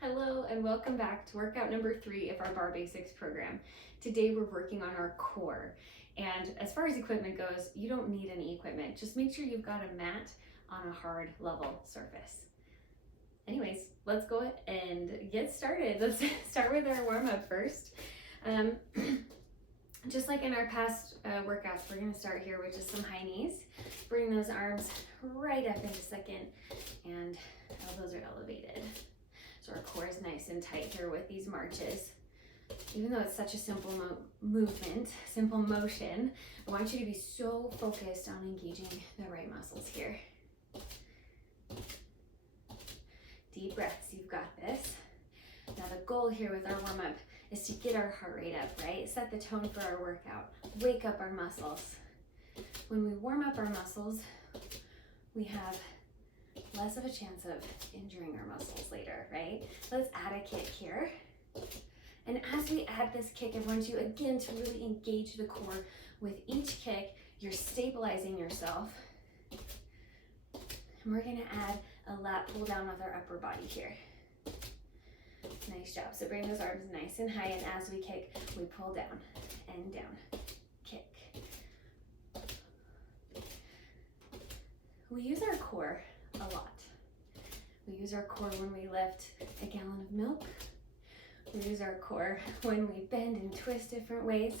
Hello and welcome back to workout number 3 of our Barre Basics program. Today we're working on our core. And as far as equipment goes, you don't need any equipment. Just make sure you've got a mat on a hard, level surface. Anyways, let's go and get started. Let's start with our warm-up first. Just like in our past workouts, we're going to start here with just some high knees. Bring those arms right up into second and elbows are elevated. So our core is nice and tight here with these marches. Even though it's such a simple movement, simple motion, I want you to be so focused on engaging the right muscles here. Deep breaths, you've got this. Now the goal here with our warm-up is to get our heart rate up, right? Set the tone for our workout. Wake up our muscles. When we warm up our muscles, we have less of a chance of injuring our muscles later, right? Let's add a kick here. And as we add this kick, I want you again to really engage the core. With each kick, you're stabilizing yourself. And we're gonna add a lat pull down with our upper body here. Nice job. So bring those arms nice and high, and as we kick, we pull down and down, kick. We use our core a lot. We use our core when we lift a gallon of milk. We use our core when we bend and twist different ways.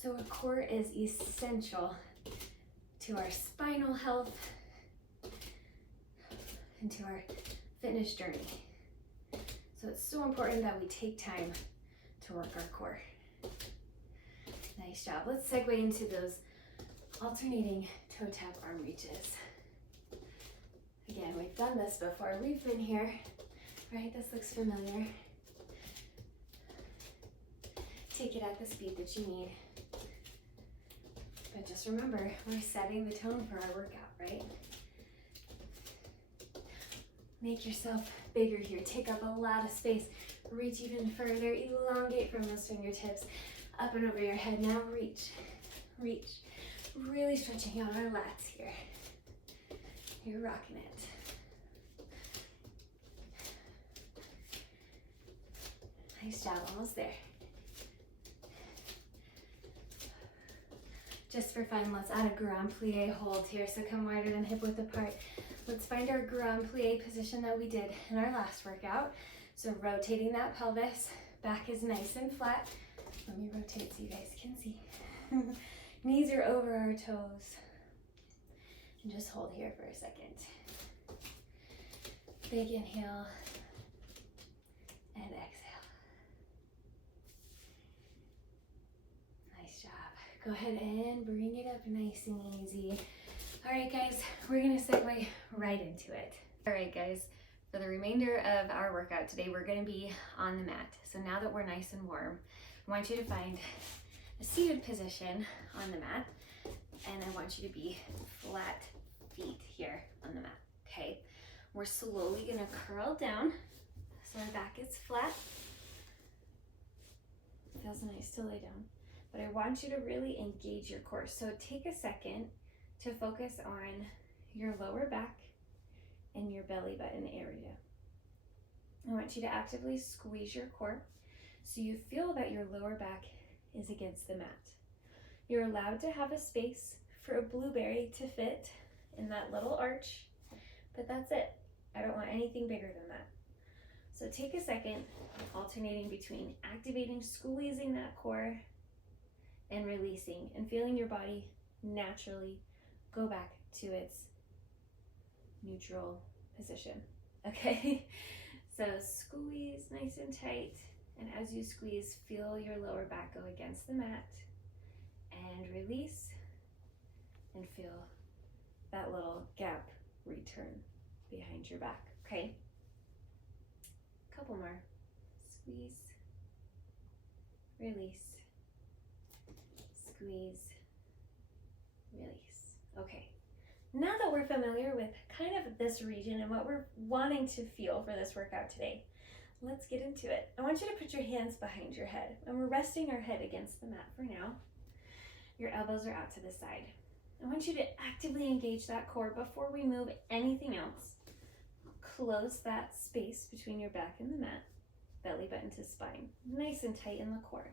So our core is essential to our spinal health and to our fitness journey. So it's so important that we take time to work our core. Nice job. Let's segue into those alternating toe tap arm reaches. Again, we've done this before. We've been here, right? This looks familiar. Take it at the speed that you need. But just remember, we're setting the tone for our workout, right? Make yourself bigger here. Take up a lot of space. Reach even further. Elongate from those fingertips up and over your head. Now reach, reach. Really stretching out our lats here. You're rocking it. Nice job, almost there. Just for fun, let's add a grand plie hold here. So come wider than hip width apart. Let's find our grand plie position that we did in our last workout. So rotating that pelvis, back is nice and flat. Let me rotate so you guys can see. Knees are over our toes. And just hold here for a second. Big inhale and exhale. Nice job. Go ahead and bring it up nice and easy. All right, guys, we're gonna segue right into it. All right, guys, for the remainder of our workout today, we're gonna be on the mat. So now that we're nice and warm, I want you to find a seated position on the mat, and I want you to be flat feet here on the mat, okay? We're slowly gonna curl down so our back is flat. It feels nice to lay down, but I want you to really engage your core. So take a second to focus on your lower back and your belly button area. I want you to actively squeeze your core so you feel that your lower back is against the mat. You're allowed to have a space for a blueberry to fit in that little arch, but that's it. I don't want anything bigger than that. So take a second, alternating between activating, squeezing that core, and releasing, and feeling your body naturally go back to its neutral position, okay? So squeeze nice and tight, and as you squeeze, feel your lower back go against the mat, and release, and feel that little gap return behind your back, okay? Couple more. Squeeze, release, squeeze, release. Okay, now that we're familiar with kind of this region and what we're wanting to feel for this workout today, let's get into it. I want you to put your hands behind your head, and we're resting our head against the mat for now. Your elbows are out to the side. I want you to actively engage that core before we move anything else. close that space between your back and the mat, belly button to spine, nice and tight in the core.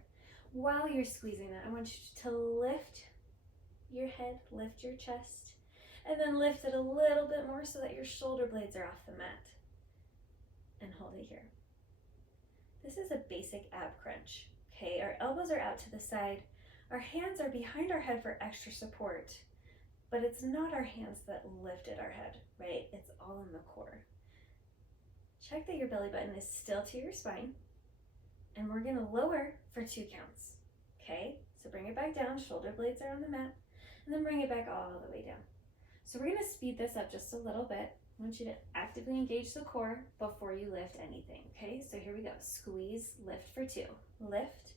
While you're squeezing that, I want you to lift your head, lift your chest, and then lift it a little bit more so that your shoulder blades are off the mat. And hold it here. This is a basic ab crunch, okay? Our elbows are out to the side. Our hands are behind our head for extra support, but it's not our hands that lifted our head, right? It's all in the core. Check that your belly button is still to your spine, and we're gonna lower for 2 counts, okay? So bring it back down, shoulder blades are on the mat, and then bring it back all the way down. So we're gonna speed this up just a little bit. I want you to actively engage the core before you lift anything, okay? So here we go, squeeze, lift for 2. Lift,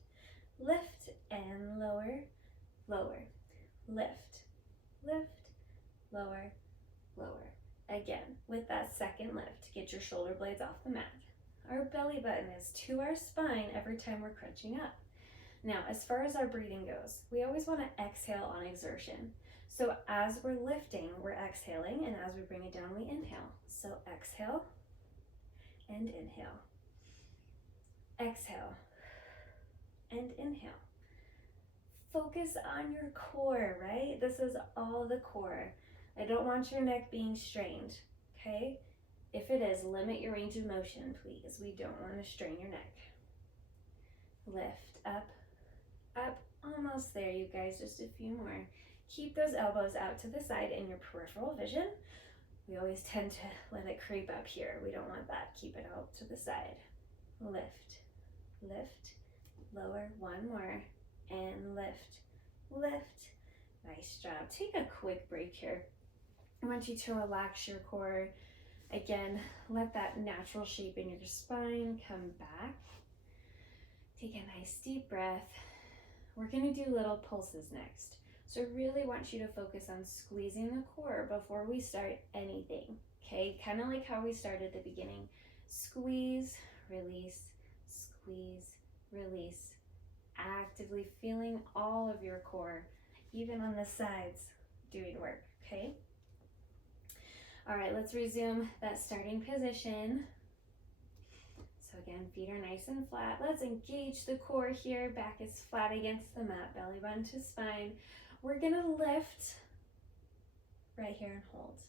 lift, and lower, lower, lift, lift, lower, lower. Again, with that second lift, get your shoulder blades off the mat. Our belly button is to our spine every time we're crunching up. Now, as far as our breathing goes, we always want to exhale on exertion. So as we're lifting, we're exhaling, and as we bring it down, we inhale. So exhale and inhale. Exhale and inhale. Focus on your core, right? This is all the core. I don't want your neck being strained, okay? If it is, limit your range of motion, please. We don't want to strain your neck. Lift, up, up, almost there, you guys, just a few more. Keep those elbows out to the side in your peripheral vision. We always tend to let it creep up here. We don't want that. Keep it out to the side. Lift, lift, lower, 1 more, and lift, lift. Nice job. Take a quick break here. I want you to relax your core. Again, let that natural shape in your spine come back. Take a nice deep breath. We're going to do little pulses next. So I really want you to focus on squeezing the core before we start anything, okay? Kind of like how we started at the beginning. Squeeze, release, squeeze, release. Actively feeling all of your core, even on the sides, doing work, okay? All right, let's resume that starting position. So again, feet are nice and flat. Let's engage the core here. Back is flat against the mat, belly button to spine. We're gonna lift right here and hold.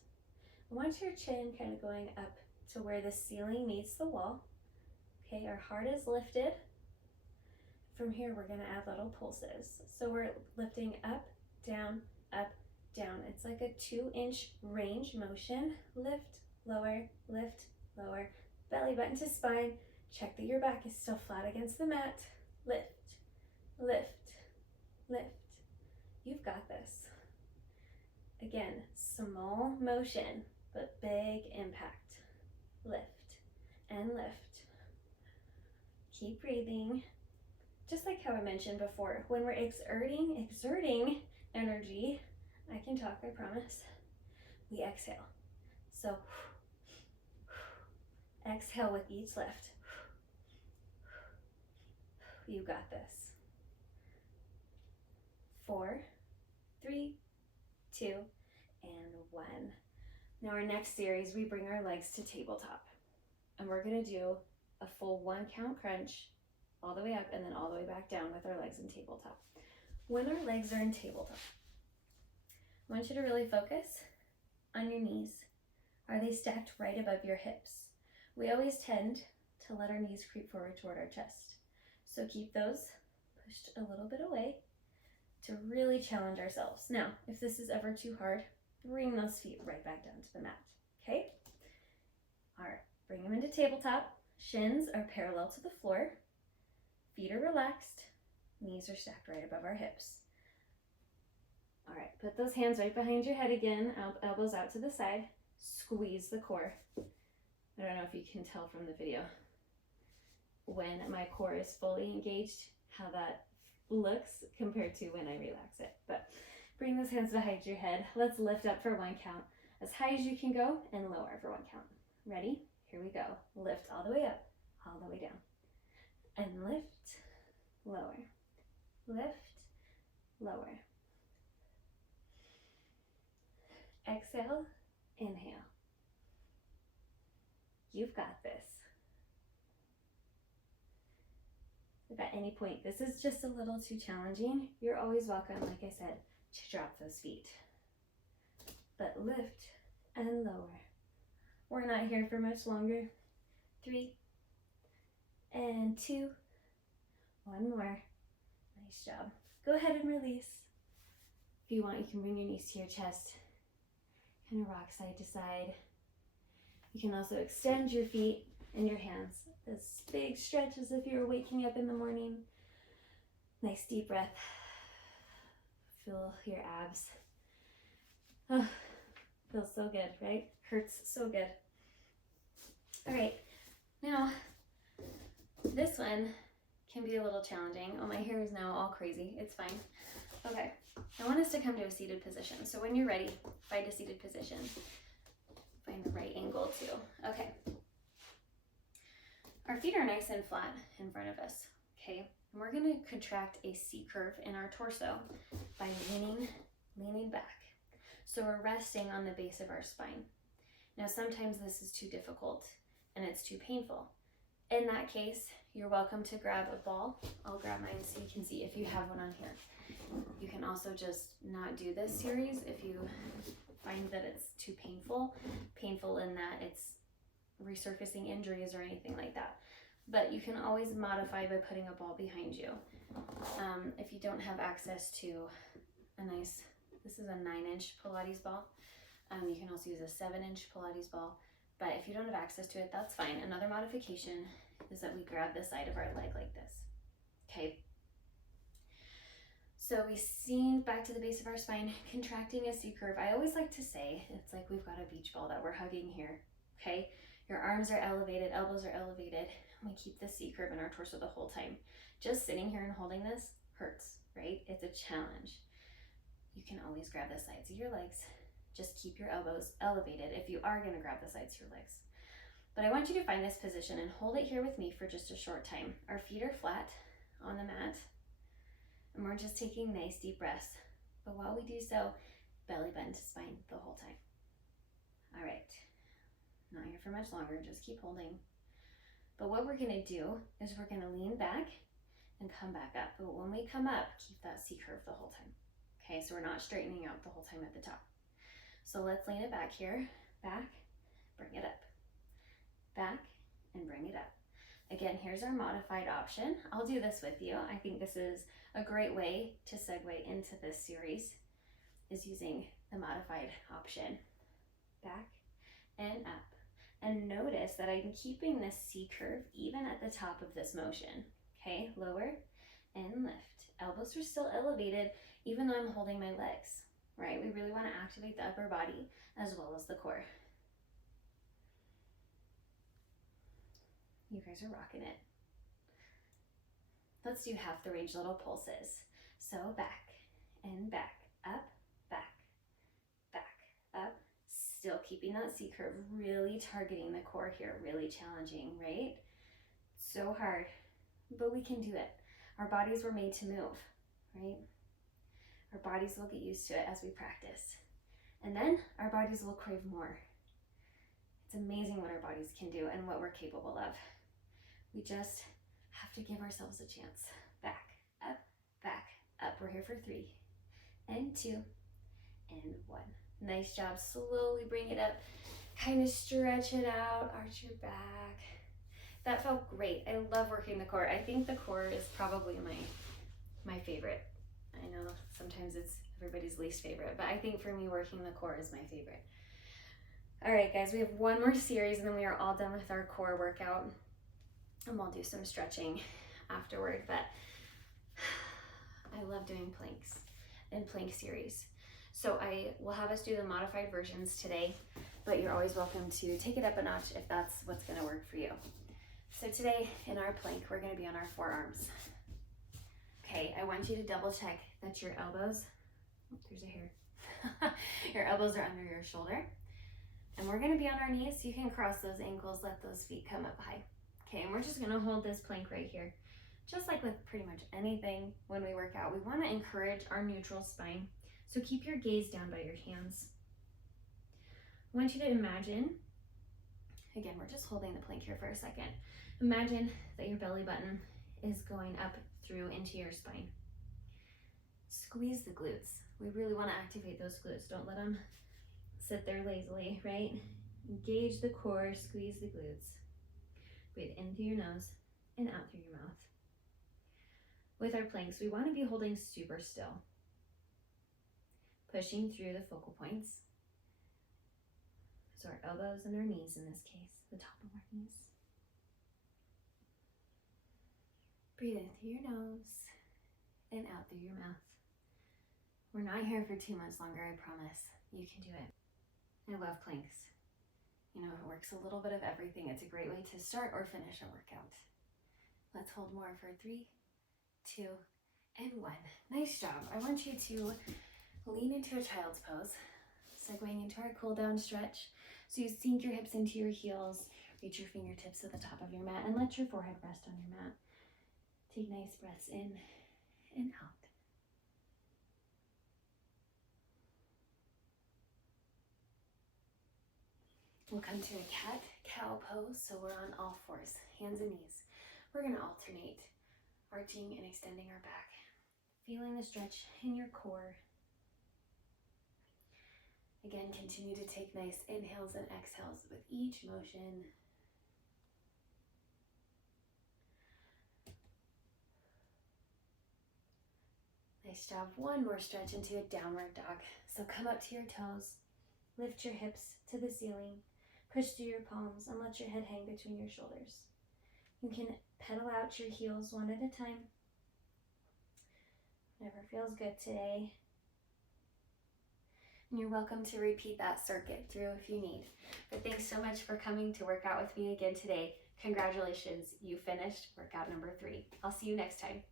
I want your chin kind of going up to where the ceiling meets the wall. Okay, our heart is lifted. From here, we're gonna add little pulses. So we're lifting up, down, up, down. It's like a 2-inch range motion. Lift, lower, belly button to spine. Check that your back is still flat against the mat. Lift, lift, lift. You've got this. Again, small motion, but big impact. Lift and lift. Keep breathing. Just like how I mentioned before, when we're exerting energy, I can talk, I promise, we exhale. So exhale with each lift. You got this. 4, 3, 2, and 1. Now our next series, we bring our legs to tabletop. And we're gonna do a full 1 count crunch all the way up and then all the way back down with our legs in tabletop. When our legs are in tabletop, I want you to really focus on your knees. Are they stacked right above your hips? We always tend to let our knees creep forward toward our chest. So keep those pushed a little bit away to really challenge ourselves. Now, if this is ever too hard, bring those feet right back down to the mat, okay? All right, bring them into tabletop. Shins are parallel to the floor. Feet are relaxed. Knees are stacked right above our hips. All right, put those hands right behind your head again, elbows out to the side. Squeeze the core. I don't know if you can tell from the video when my core is fully engaged, how that looks compared to when I relax it. But bring those hands behind your head. Let's lift up for 1 count, as high as you can go, and lower for 1 count. Ready? Here we go. Lift all the way up, all the way down. And lift, lower, lift, lower. Exhale, inhale. You've got this. If at any point this is just a little too challenging, you're always welcome, like I said, to drop those feet. But lift and lower. We're not here for much longer. 3 and 2. One more. Nice job. Go ahead and release. If you want, you can bring your knees to your chest. Kind of rock side to side. You can also extend your feet and your hands. This big stretch as if you were waking up in the morning. Nice deep breath. Feel your abs. Oh, feels so good, right? Hurts so good. All right, now this one can be a little challenging. Oh, my hair is now all crazy. It's fine. Okay, I want us to come to a seated position. So when you're ready, find a seated position. Find the right angle too. Okay. Our feet are nice and flat in front of us, okay? And we're gonna contract a C curve in our torso by leaning back. So we're resting on the base of our spine. Now, sometimes this is too difficult and it's too painful. In that case, you're welcome to grab a ball. I'll grab mine so you can see if you have one on here. You can also just not do this series if you find that it's too painful in that it's resurfacing injuries or anything like that. But you can always modify by putting a ball behind you. If you don't have access to a nice, this is a 9-inch Pilates ball. You can also use a 7-inch Pilates ball. But if you don't have access to it, that's fine. Another modification is that we grab the side of our leg like this. Okay. So we seen back to the base of our spine, contracting a C curve. I always like to say, it's like we've got a beach ball that we're hugging here, okay? Your arms are elevated, elbows are elevated, and we keep the C curve in our torso the whole time. Just sitting here and holding this hurts, right? It's a challenge. You can always grab the sides of your legs. Just keep your elbows elevated if you are gonna grab the sides of your legs. But I want you to find this position and hold it here with me for just a short time. Our feet are flat on the mat, and we're just taking nice deep breaths. But while we do so, belly button to spine the whole time. All right, not here for much longer, just keep holding. But what we're gonna do is we're gonna lean back and come back up. But when we come up, keep that C curve the whole time. Okay, so we're not straightening out the whole time at the top. So let's lean it back here, back, bring it up, back, and bring it up. Again, here's our modified option. I'll do this with you. I think this is a great way to segue into this series, is using the modified option. Back and up. And notice that I'm keeping this C curve even at the top of this motion. Okay, lower and lift. Elbows are still elevated even though I'm holding my legs, right? We really want to activate the upper body as well as the core. You guys are rocking it. Let's do half the range little pulses. So back and back, up, back, up. Still keeping that C curve, really targeting the core here, really challenging, right? So hard, but we can do it. Our bodies were made to move, right? Our bodies will get used to it as we practice. And then our bodies will crave more. It's amazing what our bodies can do and what we're capable of. We just have to give ourselves a chance. Back, up, We're here for 3 and 2 and 1. Nice job. Slowly bring it up. Kind of stretch it out, arch your back. That felt great. I love working the core. I think the core is probably my favorite. I know sometimes it's everybody's least favorite, but I think for me, working the core is my favorite. All right, guys, we have one more series and then we are all done with our core workout. And we'll do some stretching afterward, but I love doing planks and plank series. So I will have us do the modified versions today, but you're always welcome to take it up a notch if that's what's gonna work for you. So today in our plank, we're gonna be on our forearms. Okay, I want you to double check that your elbows, oh, there's a hair. Your elbows are under your shoulder. And we're gonna be on our knees, so you can cross those ankles, let those feet come up high. Okay, and we're just gonna hold this plank right here. Just like with pretty much anything when we work out, we wanna encourage our neutral spine. So keep your gaze down by your hands. I want you to imagine Again, we're just holding the plank here for a second. Imagine that your belly button is going up through into your spine. Squeeze the glutes. We really want to activate those glutes. Don't let them sit there lazily, right? Engage the core, squeeze the glutes. Breathe in through your nose and out through your mouth. With our planks, we want to be holding super still, pushing through the focal points. So our elbows and our knees in this case, the top of our knees. Breathe in through your nose and out through your mouth. We're not here for 2 months longer, I promise. You can do it. I love planks. You know, it works a little bit of everything. It's a great way to start or finish a workout. Let's hold more for 3, 2, and 1. Nice job. I want you to lean into a child's pose. Segueing into our cool down stretch. So you sink your hips into your heels, reach your fingertips to the top of your mat, and let your forehead rest on your mat. Take nice breaths in and out. We'll come to a cat-cow pose, so we're on all fours, hands and knees. We're going to alternate arching and extending our back, feeling the stretch in your core. Again, continue to take nice inhales and exhales with each motion. Nice job. One more stretch into a downward dog. So come up to your toes, lift your hips to the ceiling, push through your palms, and let your head hang between your shoulders. You can pedal out your heels one at a time. Whatever feels good today. And you're welcome to repeat that circuit through if you need. But thanks so much for coming to work out with me again today. Congratulations, you finished workout number 3. I'll see you next time.